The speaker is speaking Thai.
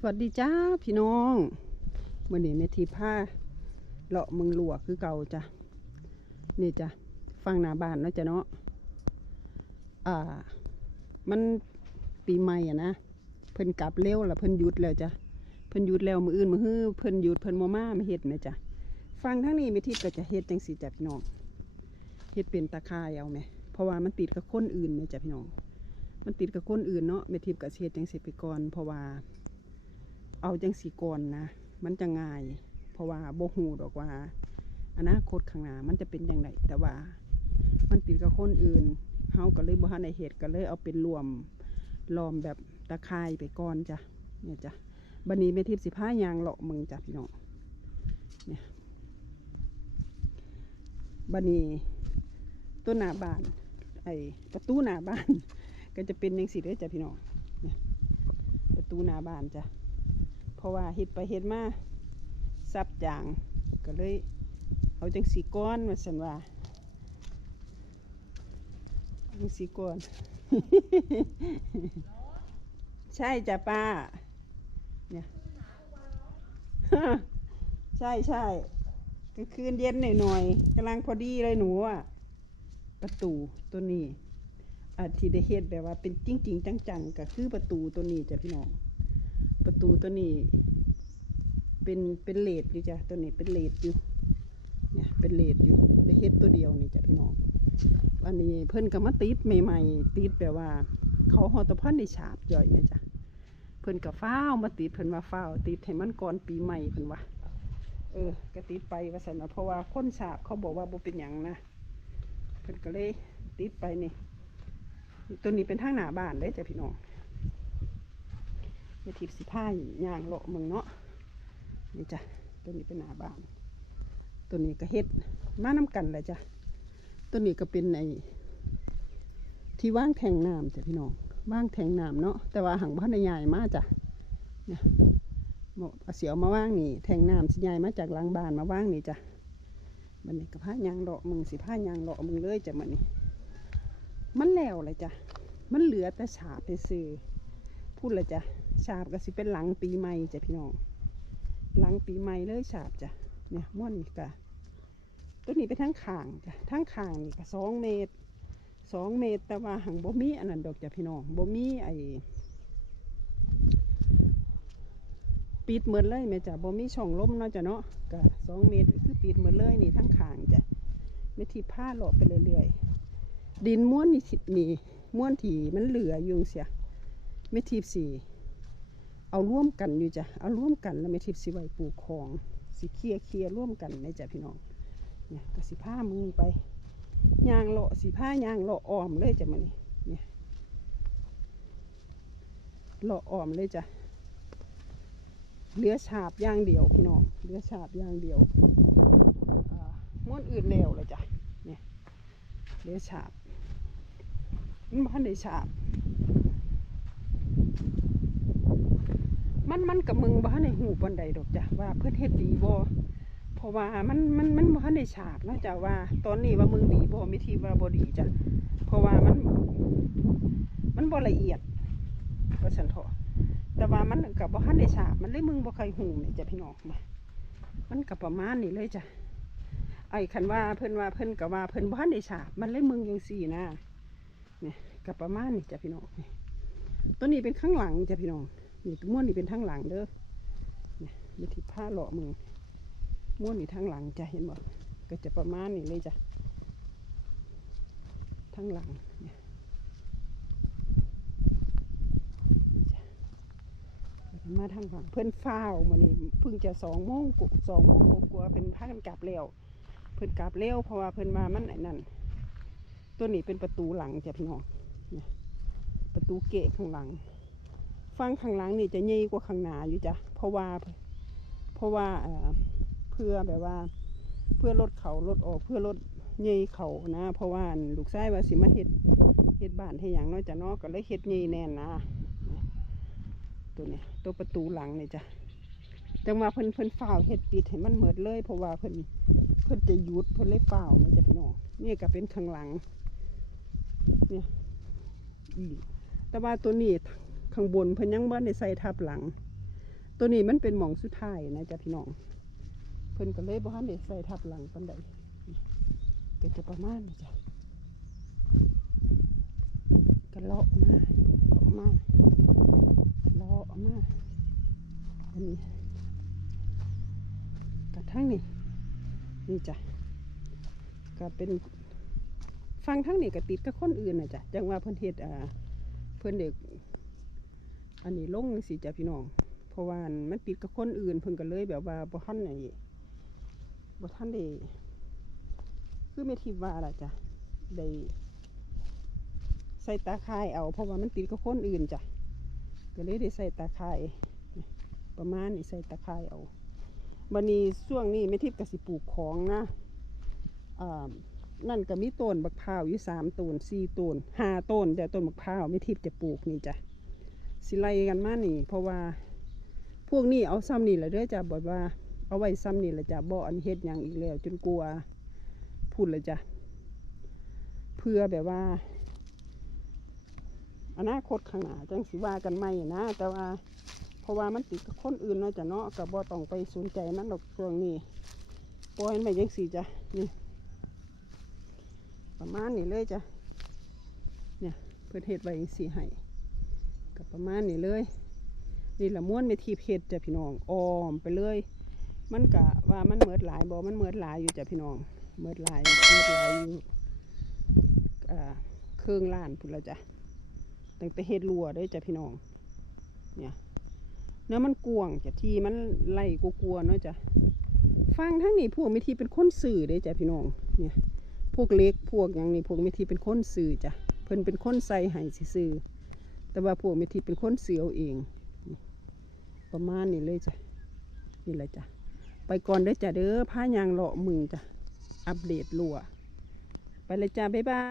สวัสดีจ้าพี่น้องวันนี้แม่ทีผ้าเลาะมืองหลวคือเก่าจ้ะนี่จ้ะฟังหน้าบ้านนะจ้ะเนาะอ่า มันปีใหม่อะนะเพิ่นกลับเร็วล้วเพิ่นหยุดแล้วจ้ะเพิ่นหยุดแล้วมืออื่นมือฮื้อเพิ่นหยุดเพิ่นมามามาเฮ็ดแม่จ้ะฟังทั้งนี้แม่ทีก็จะเฮ็ดจังสีจ้ะพี่น้องเฮ็ดเป็นตะข่ายเอาไหมเพราะว่ามันติดกับคนอื่นแม่จ้ะพี่น้อง มันติดกับคนอื่นเนาะแม่ทิพย์กับเฮ็ดจังสิไปก่อนเพราะว่า เอาจังสีก่อนนะ มันจะง่าย เพราะว่าโบหูดอกว่าอนาคตข้างหน้ามันจะเป็นอย่างไรแต่ว่า มันติดกับคนอื่นเฮาก็เลยบ่ทันได้เฮ็ดก็เลยเอาเป็นรวมล้อมแบบตะไคร่ไปก่อนจ้ะเนี่ยจ้ะบัดนี้แม่ทิพสิพายางเลาะมึงจ้ะพี่น้องเนี่ยบัดนี้ต้นหน้าบ้าน ไอ้ประตูหน้าบ้าน ก็จะเป็นยังสิเด้อจ้ะพี่น้องเนี่ยประตูหน้าบ้านจ้ะ เพราะว่าเฮ็ดไปเฮ็ดมาซับจางก็เลยเอาจังสีก้อนมาสันว่าจังสีก้อน ใช่จ้ะป้า เนี่ยใช่ใช่กลางคืนเย็นหน่อยๆกำลังพอดีเลยหนูอะประตูตัวนี้อาที่ได้เฮ็ดแบบว่าเป็นจริงจริงๆจังๆก็คือประตูตัวนี้จ้ะพี่น้อง ประตูตัวนี้ เป็นเป็นเลดอยู่จ้ะตัวนี้เป็นเลดอยู่ เนี่ยเป็นเลดอยู่ได้เฮ็ดตัวเดียวนี่จ้ะพี่น้องวันนี้เพิ่นก็มาติดใหม่ๆติดแบบว่า เขาฮอตพันได้ฉาบย่อยนะจ้ะเพิ่นก็ฟ้าวมาติดเพิ่นว่าฟ้าวติดให้มันก่อนปีใหม่เพิ่นว่าเออก็ติดไปว่าซั่นว่าเพราะว่าคนฉาบเขาบอกว่าบ่เป็นหยังนะเพิ่นก็เลยติดไปนี่ ตัวนี้เป็นทางหน้าบ้านได้จ้ะพี่น้อง มีทิพสิผ้าย่างเลาะเมึงเนาะนี่จ้ะตัวนี้เป็นหนาบานตัวนี้ก็เฮ็ดมาน้กันเลยจ้ะตัวนี้ก็เป็นในที่ว่างแทงน้ำจ้ะพี่น้องว่างแทงน้ำเนาะแต่ว่าหังบ้านใหญ่มากจ้ะเนี่ยเอาเสียวมาว่างนี่แทงน้ำสิใหญ่มาจากหลังบานมาว่างนี่จ้ะมันนี่ก็ผ้ายางเลาะมึงสิผ้ายางเลาะมึงเลยจ้ะมันนี่มันแล้วเลยจ้ะมันเหลือแต่ฉาไปซื้อ พูดเลยจ้ะฉาบก็สิเป็นหลังปีใหม่จ้ะพี่น้อง หลังปีใหม่เลยฉาบจ้ะเนี่ยม้วนนี่กะตัวนี้เป็นทั้งข่างจ้ะทั้งข่างนี่ก็สองเมตรสองเมตรแต่ว่าหังบ่มีอันนั้นดอกจ้ะพี่น้องบ่มีไอ้ปิดเหมือนเลยแม่จ้ะบ่มีช่องล้มเนาะจ้ะเนาะก็สองเมตรคือปิดเหมือนเลยนี่ทั้งข่างจ้ะไม่ที่ผ้าเลาะไปเรื่อยๆดินม้วนนี่สินี่ม้วนที่มันเหลืออยู่เสีย ไม่ทิพสีเอาร่วมกันอยู่จ้ะเอาร่วมกันแล้วไม่ทิพสีไว้ปลูกของสิเคลียเคลียร์ร่วมกันนะจ้ะพี่น้องเนี่ยก็สิผ้ามือไปยางเลาะสิผ้ายางเลาะออมเลยจ้ะมันนี่เนี่ยเลาะออมเลยจ้ะเหลือฉาบย่างเดียวพี่น้องเหลือฉาบย่างเดียวม้วนอื่นแล้วเลยจ้ะเนี่ยเหลือฉาบมันบ้านได้ฉาบ มันมันกับมึงบ้านในหูปันใดดอกจ้ะว่าเพื่อนเฮ็ดดีบ่เพราะว่ามันมันมันบ้านได้ฉาบนาะจ้ะว่า ตอนนี้ว่ามึงดีบ่ม่ทีว่าบ่ดีจ้ะเพราะว่ามัน มันบ่ละเอียดก็ฉันเถอะแต่ว่ามันกับบ่ทันได้ฉาบมันเลยมึงบ่เคยหูเนี่ยจ้ะพี่น้องมามันกับประมาณนี้เลยจ้ะไอ้คันว่าเพิ่นว่าเพิ่นกับว่าเพิ่นบ่ทันได้ฉาบมันเลยมึงยังสี่นะเนี่ยกับประมาณนี่จ้ะพี่น้องเนี่ย ตัวนี้เป็นข้างหลังจ้ะพี่น้องนี่ม้วนนี่เป็นทางหลังเด้อเนี่ยมีที่ผ้าเลาะมึงม้วนนี่ทางหลังจ้ะเห็นบ่ก็จะประมาณนี้เลยจ้ะทางหลังเนี่ยนี่จ้ะมาทางหลังเพิ่อนฟ้าวมานี่เพิ่งจะสองโมงกุสองโมงกว่าๆเพิ่นพากันกลับแล้วเพิ่นกลับเร็วเพราะว่าเพิ่นมามันไอ้นั่นตัวนี้เป็นประตูหลังจ้ะพี่น้อง ประตูเกะข้างหลังฟังข้างหลังนี่จะใหญ่กว่าข้างหน้าอยู่จ้ะเพราะว่าเพราะว่าเพื่อแบบว่า เพื่อลดเขาลดออกเพื่อลดใหญ่เขานะ เพราะว่าลูกชายว่าสิมาเฮ็ดเฮ็ดบ้านให้หยังน้อยจะนาะก็เลยเฮ็ดใหญ่แน่นนะตัวนี้ตัวประตูหลังนี่จ้ะจังว่าเพิ่นเพิ่นฝ้าวเฮ็ดปิดให้มันเหมิดเลย เพราะว่าเพิ่นเพิ่นจะยุดเพิ่นเลยฝ้าวนจะพี่น้องนี่ก็เป็นข้างหลังเนี่ยอีก แต่ว่าตัวนี้ข้างบนเพิ่นยังบ่ได้ใส่ทับหลัง ตัวนี้มันเป็นหมองสุดท้ายนะจ๊ะพี่น้อง เพิ่นก็เลยบ่ทันได้ใส่ทับหลังปานใดก็จะประมาณนี้จ้ะก็เลาะมาเลาะมาเลาะมาอันนี้กระทั่งนี่นี่จ้ะก็เป็นฟังทั้งนี้ก็ติดกับคนอื่นนะจ้ะจังว่าเพิ่นเฮ็ดอ่า เพิ่อนเด็ก อันนี้ลงสิจ้ะพี่น้อง เพราะว่ามันติดกับคนอื่นเพิ่นก็เลยแบบว่าบ่ทันไอ้บ่ทันได้คือแม่ทิพว่าล่ะจ้ะได้ใส่ตาข่ายเอา เพราะว่ามันติดกับคนอื่นจ้ะก็เลยได้ใส่ตาข่ายประมาณนี้ใส่ตาข่ายเอาบัดนี้ช่วงนี้แม่ทิพย์ก็สิปลูกของนะอ่า นั่นก็มีต้นบักพร้าวอยู่สามต้นสี่ต้นห้าต้นแต่ต้นบักพร้าวแม่ทิพย์จะปลูกนี่จ้ะสิไลกันมานี่ เพราะว่าพวกนี้เอาซ้ำนี่แหละเด้อจ้ะบอกว่าเอาไว้ซ้ำนี่แหละจ้ะบ่อันเฮ็ดหยังอีกแล้ว จนกลัวพูดเลยจ้ะเพื่อแบบว่าอนาคตข้างหน้าจังสิว่ากันไม่นะ แต่ว่าเพราะว่ามันติดกับคนอื่นเนาะจ้ะเนาะก็บ่ต้องไปสนใจมันดอกช่วงนี้ปล่อยมันไปจังสิจ้ะนี่ ประมาณนี้เลยจ้ะ เนี่ยเพื่อเฮ็ดไว้จังสิให้กับประมาณนี้เลย นี่ละม้วนเมทีเพชรจ้ะพี่น้องออมไปเลย มันกะว่ามันเมิดหลายบอมันเมิดหลายอยู่จ้ะพี่น้องเมิดหลายเมิดหลายอยู่เครื่องล้านพุ่นละจ้ะตั้งแต่เฮ็ดรัวได้จ้ะพี่น้อง เนี่ยเนื้อมันกวงจ้ะทีมันไล่กลัวๆเนาะจ้ะฟังทั้งนี้พวกเมทีเป็นคนสื่อได้จ้ะพี่น้อง เนี่ย วกเล็กพวกอย่างนี้พวกเมทีเป็นคนสื่อจ้ะเพิ่นเป็นคนใส่ไห้ซื่อแต่ว่าพวกเมทีเป็นคนเสียวเอง ประมาณนี้เลยจ้ะนี่แหละจ้ะไปก่อนเด้อจ้ะเด้อผ้ายางเลาะมึงจ้ะอัปเดตลัวไปเลยจ้ะบ๊ายบาย